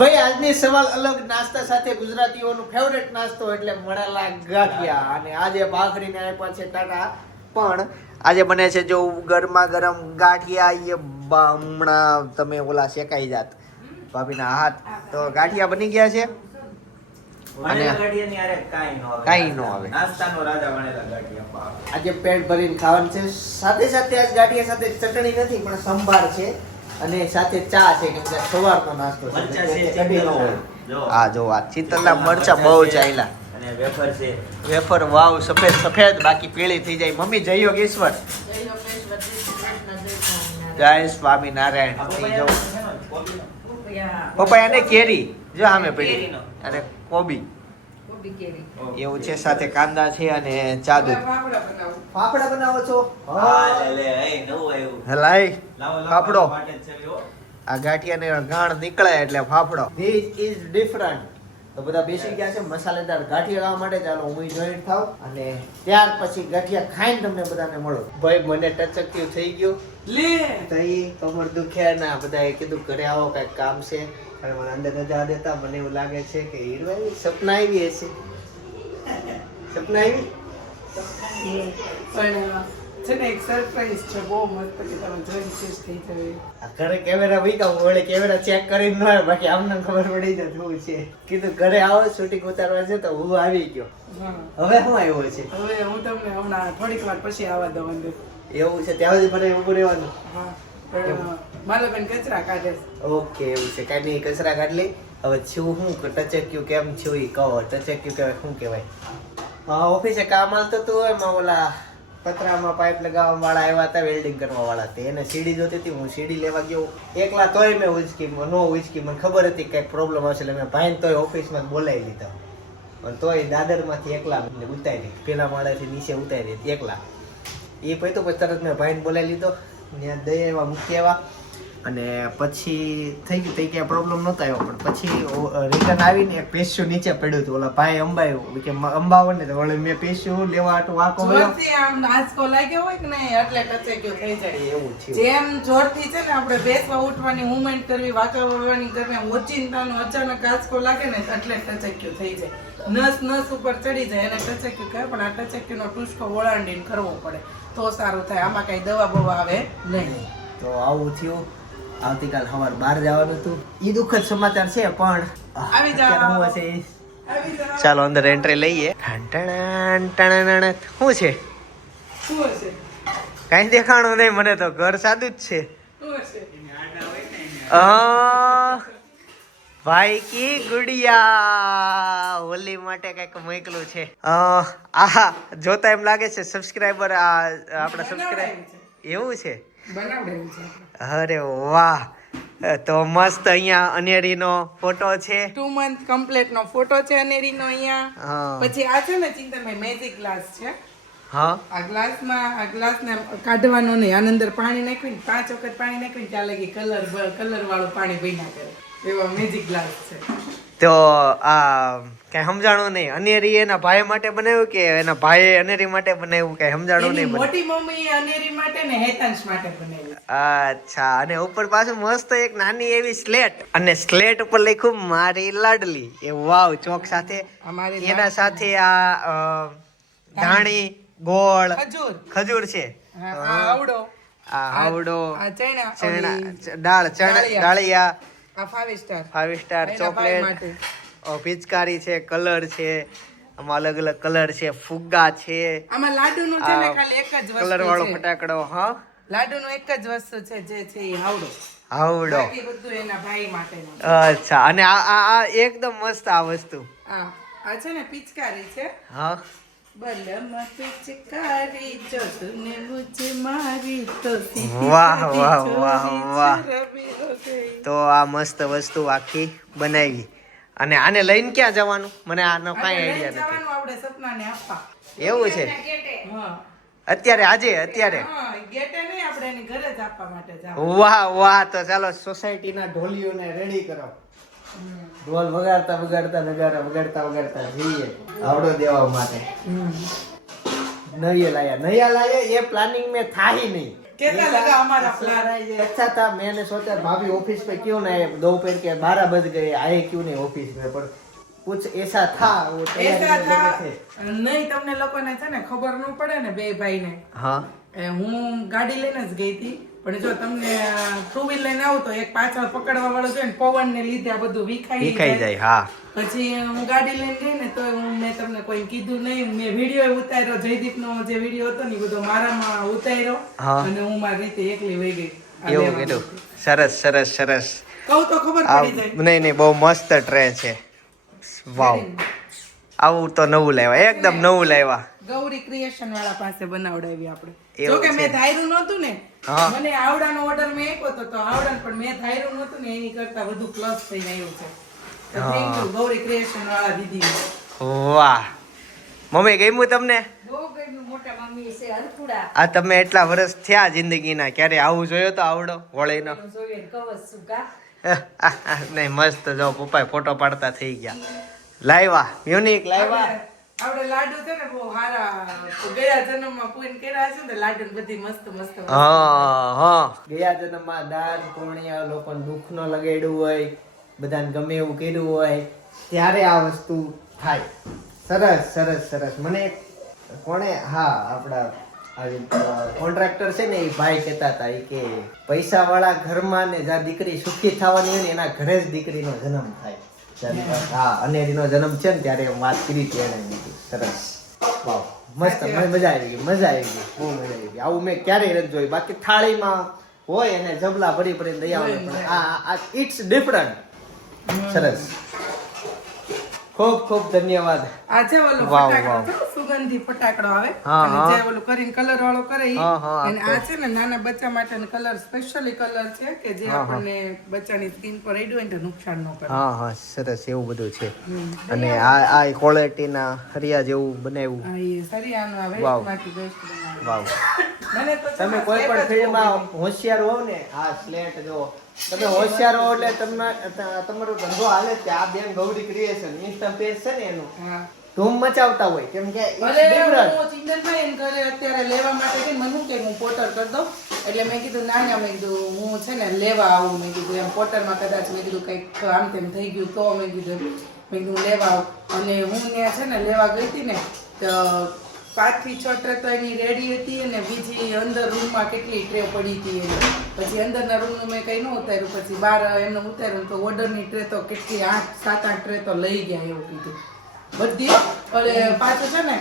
ભાઈ આજની સવાલ અલગ નાસ્તા સાથે ગુજરાતીઓનું ફેવરેટ નાસ્તો એટલે મળેલા ગાંઠિયા. અને આજે ભાખરીને આપ્યા છે ટાટા. પણ આજે બને છે જો ગરમા ગરમ ગાંઠિયા એ હમણાં તમે ઓલા શેકાઈ જાત ભાભીના હાથ. તો ગાંઠિયા બની ગયા છે? અને કાંઈ ન આવે. આજે પેટ ભરીને ખાવાનું છે. સાથે સાથે આજ ગાંઠિયા સાથે ચટણી નથી પણ સંભાર છે. અને સાથે ચા છે કે સવારનો નાસ્તો છે. જો. આ જો આ ચિતલના મરચા બહુ ચાલ્યા અને વેફર છે. વેફર વાવ સફેદ સફેદ બાકી પીળી થઈ જાય. મમ્મી જય યોગેશ્વર જય સ્વામિનારાયણ થઈ ને, પપ્પા એને કેરી. જો સામે પડી. અને કોબી. એવું છે સાથે કાંદા છે અને ચા દૂધ ફાફડા બનાવો. છો? હા, લે, લે, એ નવું આવ્યું. લાઈ ફાફડો. આ માટે જ છે, લ્યો. આ ગાંઠિયાને ગાણ નીકળે એટલે ફાફડો. ધીસ ઇઝ ડિફરન્ટ તો બધા બેસી ગયા છે મસાલેદાર ગાંઠિયા લાવવા માટે. ચાલો હું જોઈન્ટ થાવ અને ત્યાર પછી ગાંઠિયા ખાઈને તમને બધાને મળો. ભાઈ મને ટચક્યું થઈ ગયું. તઈ કમર દુખ્યા ના બધાએ કીધું ઘરે આવો કઈ કામ છે. અને મને અંદર રજા દેતા મને એવું લાગે છે કે હીરવાઈ સપના આવી હશે. સપના આવી? પણ છે ને એક સરપ્રાઈઝ છે બહુ મસ્ત કે તમે જોઈને ખુશ થઈ જવી ઘરે કેમેરા મૂક્યા હું કેમેરા ચેક કરી ન આવે બાકી આમને ખબર પડી જાય શું છે. કીધું ઘરે આવો શૂટિંગ ઉતારવા છે તો હું આવી ગયો. હવે શું આવ્યો છે? હવે હું તમને હમણાં થોડીક વાર પછી આવવા દઉં અંદર. એવું છે ત્યાં સુધી મને ઊભું રહેવાનું? હા માલબેન કચરા કાઢે. ઓકે, એવું છે. કાંઈ નહીં, કચરા કાઢ કાઢલી હવે છું હું ટચક્યું કેમ છું એ કહો. ટચક્યું કહેવાય શું કહેવાય હા ઓફિસે કામ હાલતું હતું એમાં ઓલા પતરામાં પાઇપ લગાવવા વાળા આવ્યા હતા વેલ્ડિંગ કરવા વાળા તે. એને સીડી જોતી હતી, હું સીડી લેવા ગયો. એકલા તોય મેં ઉચકી નો ઉચકી મને ખબર હતી કંઈક પ્રોબ્લેમ હશે એટલે મેં ભાઈને તોય ઓફિસમાં બોલાવી લીધા. પણ તોય દાદરમાંથી એકલા એટલે ઉતારી. પેલા માળેથી નીચે ઉતારી દીધી એકલા. એ પૈતો પછી તરત મેં ભાઈને બોલાવી લીધો. ત્યાં દયા એવા મૂકી આવ્યા. અને પછી થઈ ગયું થઈ ગયા પ્રોબ્લેમ નહોતો આવ્યો પણ પછી રિટર્ન આવીને એક પેસ્યું નીચે પડ્યું હતું. ઓલા ભાઈ અંબાયું. કે અંબાવો ને. તો વળી મેં પેસ્યું લેવા હાટુ વાંકો ગયો. આમ આંચકો લાગ્યો હોય કે નહીં એટલે ટચેક્યો થઈ જાય. એવું થયું. જેમ જોરથી છે ને આપણે બેસવા ઉઠવાની મુવમેન્ટ કરવી વાંકા વળવાની કરવી ઓચિંતાનો અચાનક આંચકો લાગે ને એટલે ટચેક્યો થઈ જાય. નસ નસ ઉપર ચડી જાય એને ટચેક્યું કહે પણ આ ટચેક્યુંનો ટુસ્કો ઓળાંડીને કરવો પડે. તો સારું થાય. આમાં કઈ દવા બવા આવે નહીં. તો આવું થયું. આવતીકાલ સવાર બહાર જવાનું હતું. એ દુઃખદ સમાચાર છે પણ આવી જાઓ. અત્યારે હું હશે. ચાલો અંદર એન્ટ્રી લઈએ. શું છે? કાંઈ દેખાણું નહીં મને તો ઘર સાદું જ છે. શું ભાઈ કી ગુડિયા. હોલી માટે કંઈક મોકલું છે. અ, આહા જોતા એમ લાગે છે સબસ્ક્રાઈબર આ આપણા સબસ્ક્રાઈબ એવું છે? બનાવડાવ્યું છે. અરે વાહ તો મસ્ત અહીંયા અનેરીનો ફોટો છે. ટુ મંથ કમ્પ્લીટ નો ફોટો છે અનેરીનો અહીંયા. પછી આ છે ને ચિંતનભાઈ મેજિક ગ્લાસ છે. હા. આ ગ્લાસમાં આ ગ્લાસને કાઢવાનો નહીં આની અંદર પાણી નાખીને પાંચ વખત પાણી નાખ્યું ત્યાં લગી કલર કલર વાળું પાણી ભીના કરે. એવો મેજિક ગ્લાસ છે. તો આ કઈ સમજાણું નહીં. અનેરી એના ભાઈ માટે બનાવ્યું કે એના ભાઈ અનેરી માટે બનાવ્યું? કઈ સમજાણું નહીં મોટી મમ્મી અનેરી માટે ને હેતાંશ માટે બનાવ્યું. અચ્છા અને ઉપર પાછું મસ્ત એક નાની એવી સ્લેટ. અને સ્લેટ ઉપર લખ્યું મારી લાડલી. એ વાવ ચોક સાથે. એના સાથે આ ધાણી. ગોળ. ખજૂર. ખજૂર છે. આ આવડો. આવડો. ચણા ચણા દાળ ચણા ડાળિયા. ડાળિયા. Five star five star chocolate. પિચકારી છે કલર છે આમાં અલગ અલગ કલર છે ફુગ્ગા છે. આમાં લાડુનું છે ને ખાલી એક જ કલર વાળો ફટાકડો હા? લાડુનું એક જ વસ્તુ છે જે છે એ હાવડો. હાવડો. બધું એના ભાઈ માટેનું અચ્છા અને આ આ એકદમ મસ્ત આ વસ્તુ. આ આ છે ને પિચકારી છે. હા? બલમ પિચકારી જો તુને મુझे મારી તો વાહ, વાહ, વાહ, વાહ. તો આ મસ્ત વસ્તુ આખી બનાવી. અને આને લઈને ક્યાં જવાનું? મને આનો કાંઈ આઈડિયા નથી. આપણે સપનાને આપવા. એવું છે? અત્યારે આજે અત્યારે? ગેટે નહીં આપણે એની ઘરે જ આપવા માટે જવાનું. વાહ વાહ તો ચાલો સોસાયટીના ઢોલીઓને રેડી કરો. ઢોલ વગાડતા વગાડતા નગારા વગાડતા વગાડતા જઈએ આવડો દેવા માટે. નૈયા લાયા. નૈયા લાયા એ પ્લાનિંગ મેં થાહી નહીં. कैसा लगा हमारा प्लान ये अच्छा था मैंने सोचा भाभी ऑफिस पे क्यों नहीं आए दोपहर के बारह बज गए आए क्यों नहीं ऑफिस में पर कुछ ऐसा था वो तैयारी એસા में થા लगे थे નહીં તમને લોકોને છે ને ખબર ન પડે ને બે ભાઈને हाँ એ હું ગાડી લઈને જ ગઈ હતી પણ જો તમને ટુ વ્હીલ લઈને આવું તો એક પાછળ પકડવા વાળો જોઈએ ને પવન ને લીધે આ બધું વિખાઈ વિખાઈ જાય. હા. પછી હું ગાડી લઈને ગઈ ને તો મેં તમને કોઈ કીધું નહીં. મેં વીડિયો ઉતાર્યો જયદીપ નો જે વીડિયો હતો ને બધો મારામાં ઉતાર્યો. અને હું મારી રીતે એકલી વહી ગઈ. એવું કીધું. સરસ સરસ સરસ. કહું તો ખબર પડી જાય. નહીં નહીં બહુ મસ્ત ટ્રે છે. વાવ. આવું તો નવું લાવ્યા એકદમ નવું લાવ્યા. ગૌરી ક્રિએશન વાળા પાસે બનાવડાવી આપણે. જો કે. મેં ધાર્યું નહોતું ને. મને આવડાનો ઓર્ડર મેં આપ્યો તો તો આવડા પણ મેં ધાર્યું નહોતું ને એની કરતા વધુ પ્લસ થઈ આવ્યું છે. તો હા. thank ગૌરી ક્રિએશન વાળા દીદી વાહ. મમ્મી ગમ્યું તમને? આ તમે એટલા વર્ષ થયા જિંદગીના ક્યારે આવું જોયો તો આવડો હોળીનો જોઈએ નહીં મસ્ત જો પપ્પા ફોટો પાડતા થઈ ગયા. લાવ્યા યુનિક લાવ્યા આપણે લાડુ છે ને બહુ સારા તો ગયા જન્મમાં પૂન કર્યા છે ને લાડુ બધી મસ્ત મસ્ત હા હા. ગયા જન્મમાં દાન પુણ્ય લોકોને દુઃખ ન લગાડ્યું હોય બધાને ગમે એવું કર્યું હોય ત્યારે આ વસ્તુ થાય. સરસ સરસ સરસ. મને કોણે હા આપણા કોન્ટ્રાક્ટર છે ને એ ભાઈ કહેતા હતા એ કે પૈસા વાળા ઘરમાં ને જ્યાં દીકરી સુખી થવાની હોય ને એના ઘરે જ દીકરીનો જન્મ થાય. હા અનેરીનો જન્મ છે ને ત્યારે વાત કરી હતી એને સરસ. વાવ. મસ્ત મને મજા આવી ગઈ મજા આવી ગઈ. બહુ મજા આવી ગઈ. આવું મેં ક્યારેય નથી જોયું. બાકી થાળીમાં હોય અને જબલા ભરી ભરીને દઈ આવે પણ આ ઇટ્સ ડિફરન્ટ સરસ. ખૂબ ખૂબ ધન્યવાદ. આ ઓલો ફટાકડો સુગંધી ફટાકડો આવે અને જે ઓલું કરીને કલર વાળો કરે ઈ. અને આ છે ને નાના બચ્ચા માટે કલર સ્પેશિયલી કલર છે કે જે આપણને બચ્ચાની સ્કિન પર રેડ્યું હોય ને તો નુકસાન ન કરે. હા હા સરસ એવું બધું છે. અને આ આ ક્વોલિટીના હરિયા જેવું બનાવ્યું. હા, સરિયાનું આવે બાકી બેસ્ટ. વાવ. તમે કોઈ પણ ફિલ્ડમાં હોશિયાર હોવ ને આ સ્લેટ જો. તમે હોશિયાર હો એટલે તમને તમારો ધંધો હાલે છે. આ બેન ગૌરી ક્રિએશન ઇન્સ્ટા પેજ છે ને એનું. ધૂમ મચાવતા હોય કેમ કે હું ચિંતનભાઈ એમ કરે અત્યારે લેવા માટે કે મને કે હું પોટર કરી દઉં? એટલે મેં કીધું ના ના મેં કીધું હું છે ને લેવા આવું. મેં કીધું એમ પોટરમાં કદાચ મેં કીધું કંઈક આમ તેમ થઈ ગયું તો મેં કીધું મેં કીધું લેવા આવું. અને હું ત્યાં છે ને લેવા ગઈ હતી ને તો પાંચથી છ ટ્રે તો એની રેડી હતી અને બીજી અંદર રૂમમાં કેટલી ટ્રે પડી હતી એની. પછી અંદરના રૂમનું મેં કંઈ ન ઉતાર્યું. પછી બહાર એમને ઉતાર્યું તો ઓર્ડરની ટ્રે તો કેટલી આઠ સાત આઠ ટ્રે તો લઈ ગયા એવું કીધું. બધી એટલે પાછું છે ને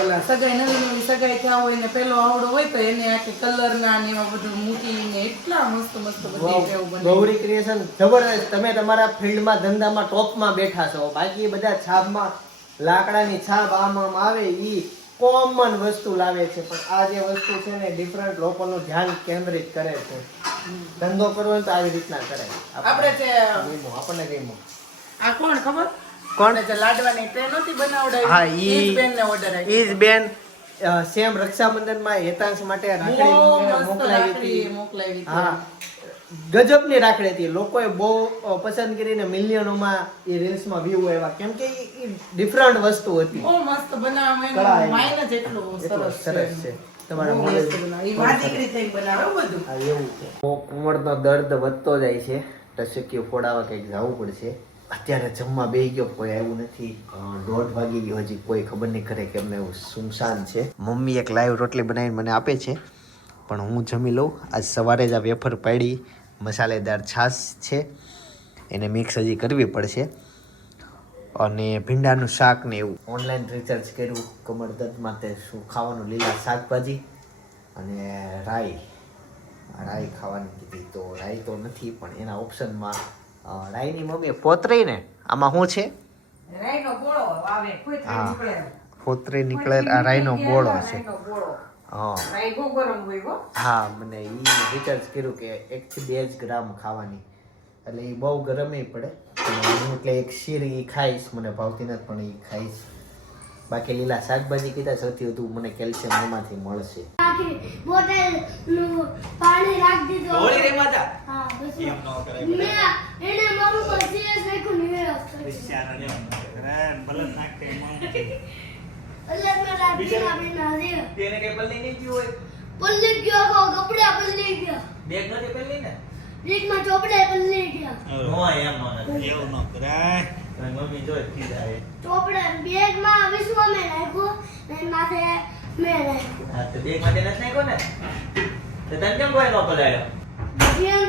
ઓલા સગાઈ નવી નવી સગાઈ થયા હોય ને પેલો આવડો હોય તો એને આખી કલર ના ને એવા બધું મૂકીને એટલા મસ્ત મસ્ત બધી ગૌરી ક્રિએશન જબરદસ્ત તમે તમારા ફિલ્ડમાં ધંધામાં ટોપમાં બેઠા છો. બાકી બધા છાબમાં લાકડાની છાબ આમ આમ આવે ઈ. કોમન વસ્તુ લાવે છે પણ આ જે વસ્તુ છે ને ડિફરન્ટ લોકોનું ધ્યાન કેન્દ્રિત કરે છે ધંધો કરવો હોય તો આવી રીતના કરે આપણે જે ગમ્યું, આપણને ગમ્યું. આ કોણ ખબર કોણ? જે લાડવાની ટ્રે નહોતી બનાવડાવી હા, ઈ- બેન ને ઓર્ડર આપ્યો. ઈજ બેન સેમ રક્ષાબંધનમાં હેતાંશ માટે રાખડી મોકલાવી હતી મોકલાવી હતી. હા ગજબની રાખડી હતી. લોકોએ બહુ પસંદ કરીને મિલિયનોમાં એ રીલ્સમાં વ્યૂ આવ્યા. કેમ કે એ ડિફરન્ટ વસ્તુ હતી. બહુ મસ્ત બનાવે કળા માઇન જ એટલું સરસ સરસ છે. દર્દ વધતો જાય છે. ટસક્યું ફોડાવા કંઈક જવું પડશે. અત્યારે જમવા બેહી ગયો કોઈ આવ્યું નથી. દોઢ વાગી ગયો હજી. કોઈ ખબર નહીં કરે કે એમને એવું સુમસાન છે. મમ્મી એક લાઈવ રોટલી બનાવીને મને આપે છે. પણ હું જમી લઉં. આજ સવારે જ આ વેફર પાડી. મસાલેદાર છાશ છે. એને મિક્સ હજી કરવી પડશે. અને ભીંડાનું શાક ને એવું. ઓનલાઈન રિચાર્જ કર્યું કમર દર્દ માટે શું ખાવાનું લીલા શાકભાજી અને રાઈ. રાઈ ખાવાની કીધી તો રાઈ તો નથી પણ એના ઓપ્શનમાં રાઈની મમ્મી પોતરી ને આમાં શું છે? રાઈનો ગોળો આવે કોઈ હા. નીકળે પોતરી નીકળેલ આ રાઈનો ગોળો છે. હા. રાઈ બહુ ગરમ હોય હો. હા મને એ રિચાર્જ કર્યું કે એકથી બે જ ગ્રામ ખાવાની. એટલે એ બહુ ગરમે પડે. હું એટલે એક શીર એ ખાઈશ મને ભાવતી નથી પણ એ ખાઈશ. બાકી લીલા શાકભાજી કીધા સૌથી વધુ મને કેલ્શિયમ એમાંથી મળશે. આખી બોટલનું પાણી રાખી દીધું હોળી રે માતા હા બસ. એમ ન કરાય મેં એને મારું પર serious રાખ્યું ને એ વસ્તુ. એટલે મેં રાત્રિના બેના હજી તેને કઈ પલ્લી નહીં ગયું હોય? પલ્લી ગયો આખો કપડા પલ્લી ગયા. બેગ નથી પેલી ને? ચોપડા પલ્લી ગયા. નો એમ નો એવું ન કરાય. મમ્મી જો ખીજાય ચોપડા બેગમાં વિશ્વ મેં રાખ્યો ને માથે મેં રાખ્યો. હા તો બેગ માટે નથી નાખ્યો ને? તો તને કેમ કોઈ નો તે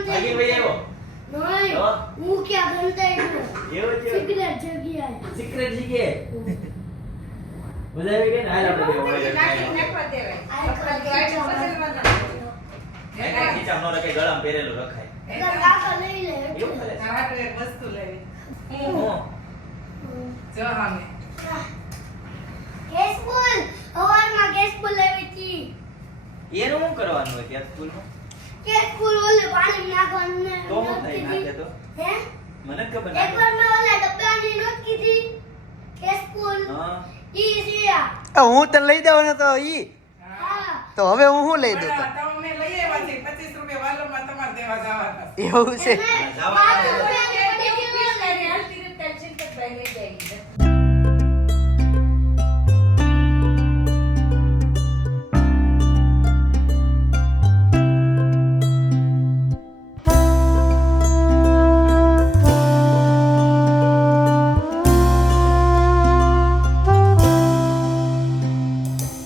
ભાગી ભાઈ આવ્યો નહીં? હું ક્યાં ગંતાઈ ગયો? એવું છે સિક્રેટ જગ્યાએ. સિક્રેટ જગ્યાએ? મજા આવી ગઈ ને? હાલ આપણે બે મોબાઈલ નાખી લઈને નાખવા દેવાય. આ કપડાં ધોઈને બદલવા ના. આવ્યા. ખીચામાં નો રખાય, ગળામાં પહેરેલું રખાય. તારા કાકા લઈ લે. એવું કરે આ હાટુ એક વસ્તુ લેવી. જો હતી એનું શું કરવાનું હોય ત્યાં સ્કૂલમાં? કેસ ફૂલ ઓલે પાણી નાખવાનું ને તો હું થાય નાખે તો? હે? મને ખબર એકવાર નાખે મેં ઓલા ડબ્બાની નોટ કીધી કેસ બોલ હા. હું તને લઈ દેવાનો તો ઈ. તો હવે હું શું લઈ દઉં એવું આ